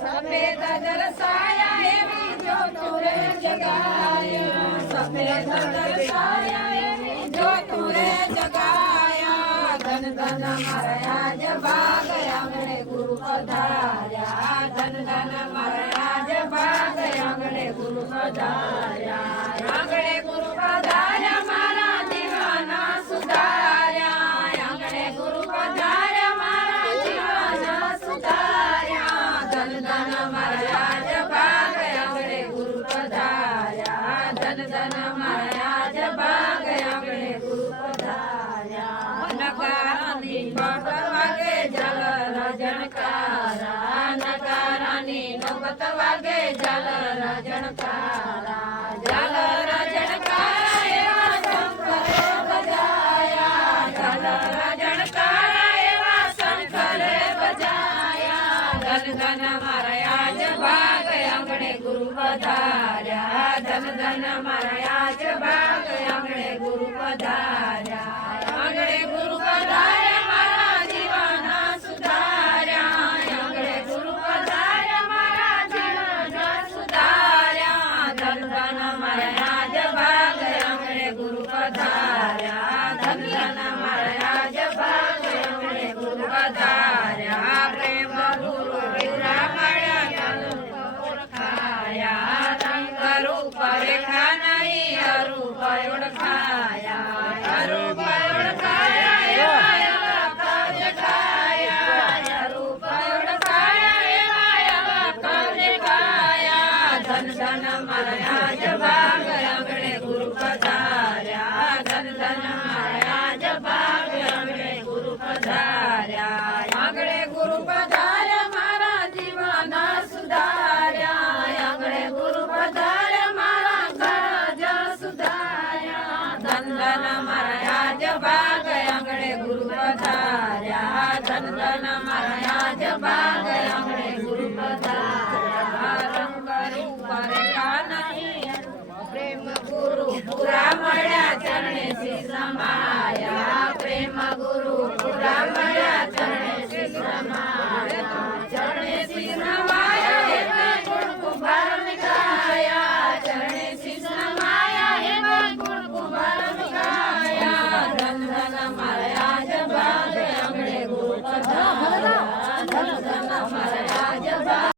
सफेद दरसाया एवी जो तुरे जगाया सफेद दरसाया एवी जो तुरे जगाया धन धन महाराज भाग आंगणे गुरु पधार्या धन धन महाराज भाग आंगणे गुरु पधार्या आंगणे गुरु पधार्या मारा दीवाना सुधार्या आंगणे गुरु पधार्या मारा दीवाना सुधार्या धन धन महाराज भाग आंगणे गुरु पधार्या धन धन महाराज भाग आंगणे गुरु पधार्या नकारानी नौबत वागे जल रजनकारा नकारानी नौबत वागे जल रजनकारा जल रजनकारा एवा शंकरे बजाया जल रजनकारा एवा शंकरे बजाया धन धन महाराज भाग आंगणे गुरु पधार्या धन धन महाराज भाग आंगणे गुरु पधार्या आंगणे गुरु पधार्या मारा जीवना सुधार्या आंगणे गुरु पधार्या मारा जीवना सुधार्या धन धन महाराज भाग आंगणे गुरु पधार्या धन धन महाराज भाग आंगणे गुरु पधार्या प्रेम गुरु विरामया तनु ओळखाया रंग रूप रेखा नहीं अरूप ओळखाया अरूप ओळखाया एवा एवा कार्य खाया अरूप ओळखाया एवा एवा कार्य खाया धन धन महाराज भाग आंगणे गुरु पधार्या धन धन महाराज भाग आंगणे गुरु पधार्या आंगणे गुरु पधार्या मारा जीवना सुधार्या आंगणे गुरु पधार्या मारा गरज सुधार्या धन धन महाराज भाग आंगणे गुरु पधार्या धन धन महाराज भाग आंगणे गुरु पधार्या रंग रूप रेखा नहीं प्रेम गुरु पुरा